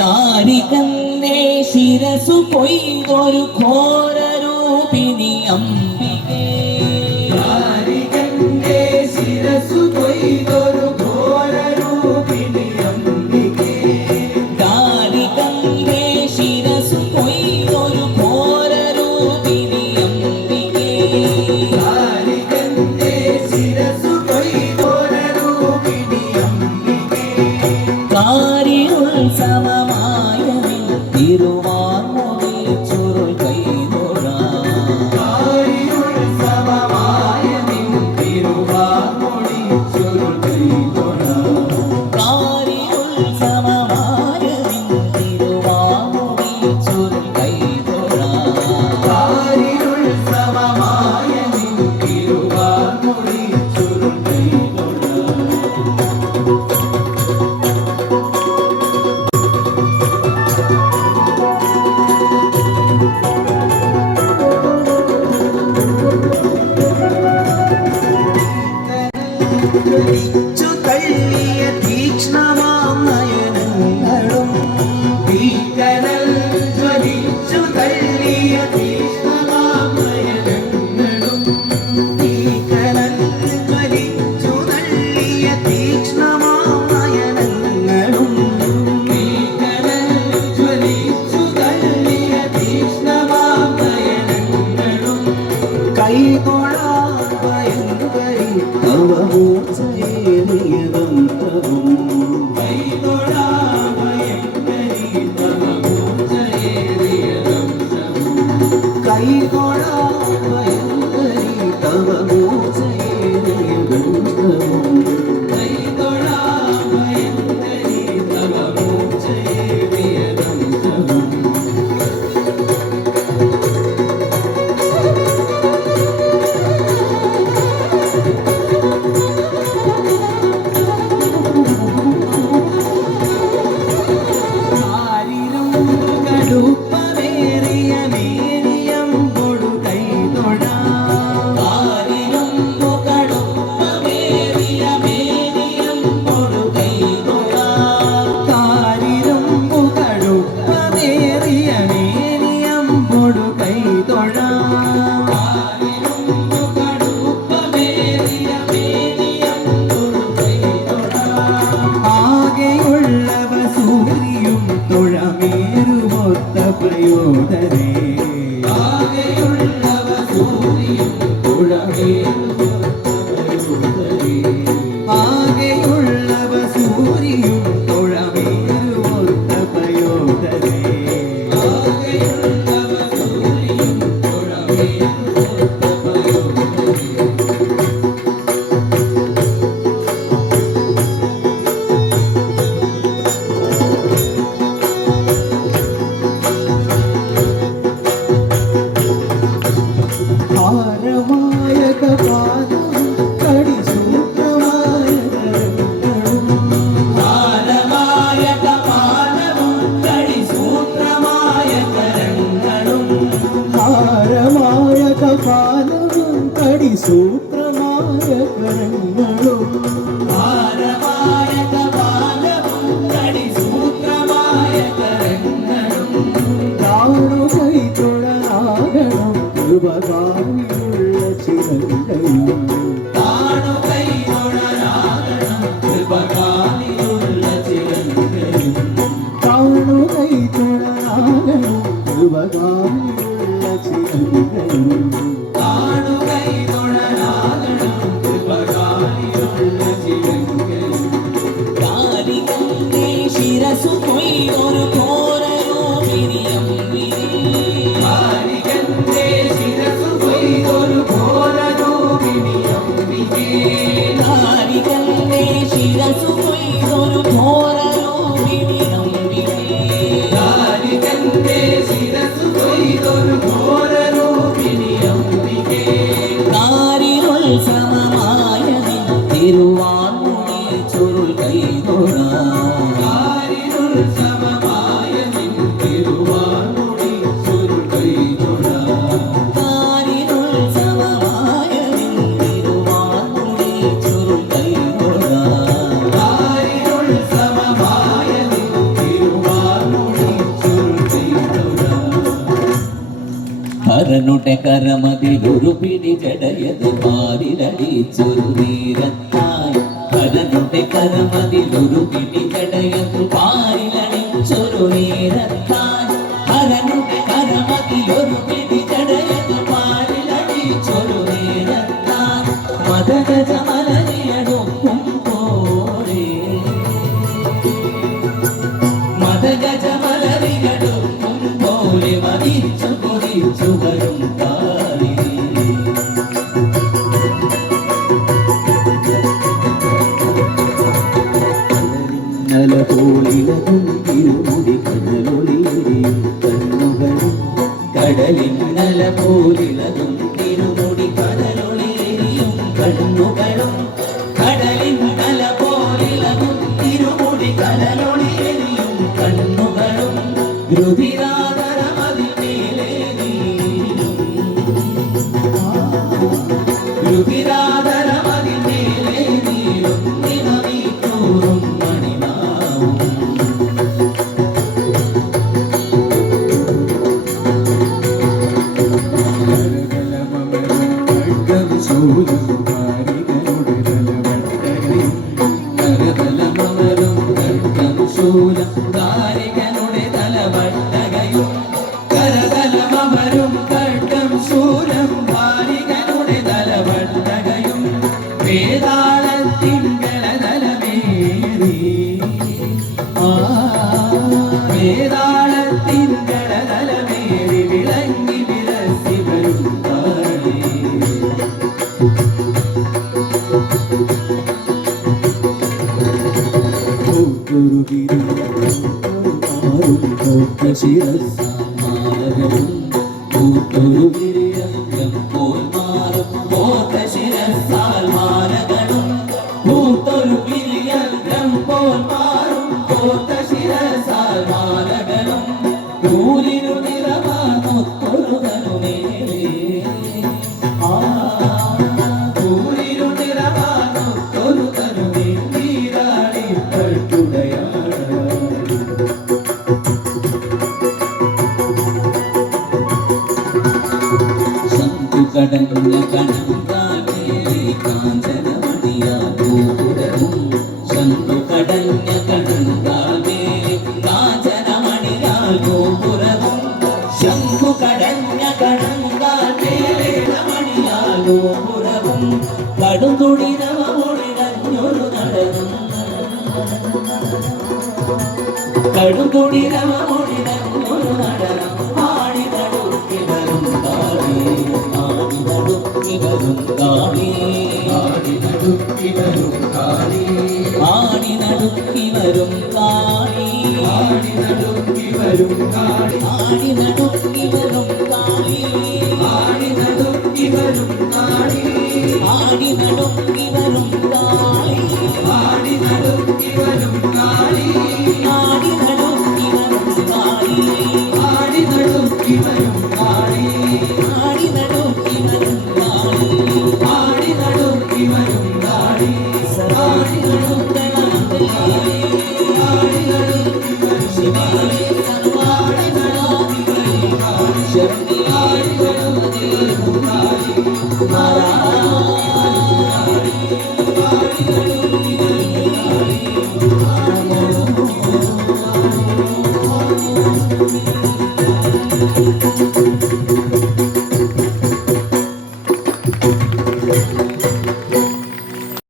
ദാരികന്റെ ശിരസു കൊയ്തൊരു ഘോരരൂപിണി അംബികേ തള്ളിയ লাগে பதாரி തന്നുടെ കരമതിൽ ഒരു പിടി ചടയതു പാതിലടിച്ചൊരു വീരൻ തിരകും തിരുമുടി കനലൊളിയും കണ്ണുകളും കടലിന്നല പോലിളകും തിരുമുടി കനലൊളിയും കണ്ണുകളും. കടലിന്നല പോലിളകും തിരുമുടി കനലൊളിയും കണ്ണുകളും. രുതിരാ cheers. ഗോപുരവും കടുതുടിനവൊഴിഞ്ഞൊരു നടനും കടുതുടി